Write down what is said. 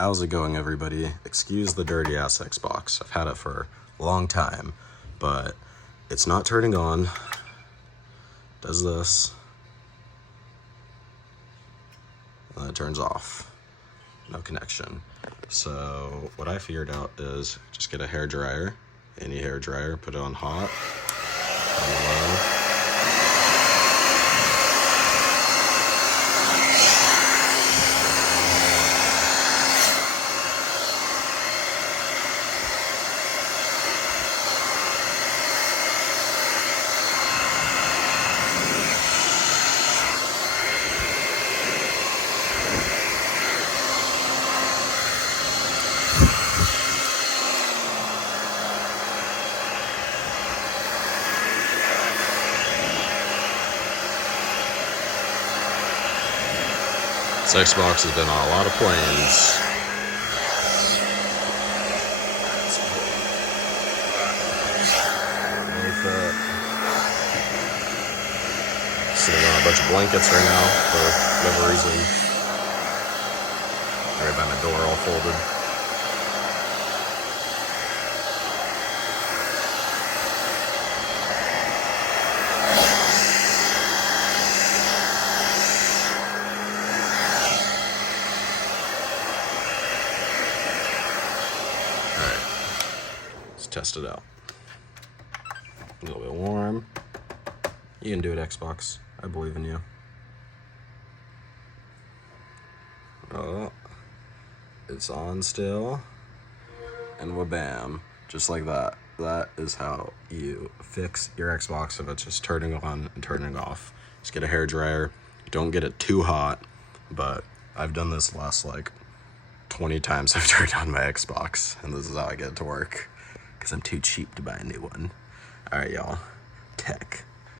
How's it going, everybody? Excuse the dirty ass Xbox. I've had it for a long time, but it's not turning on. Does this, and then it turns off. No connection. So what I figured out is just get a hair dryer, any hair dryer, put it on hot, on low. This Xbox has been on a lot of planes. Sitting on a bunch of blankets right now for whatever reason. Right by my door, all folded. Test it out. A little bit warm. You can do it, Xbox. I believe in you. Oh, it's on still. And wha-bam. Just like that. That is how you fix your Xbox if it's just turning on and turning off. Just get a hair dryer. Don't get it too hot, but I've done this last like 20 times I've turned on my Xbox, and this is how I get it to work. Because I'm too cheap to buy a new one. All right, y'all. Tech.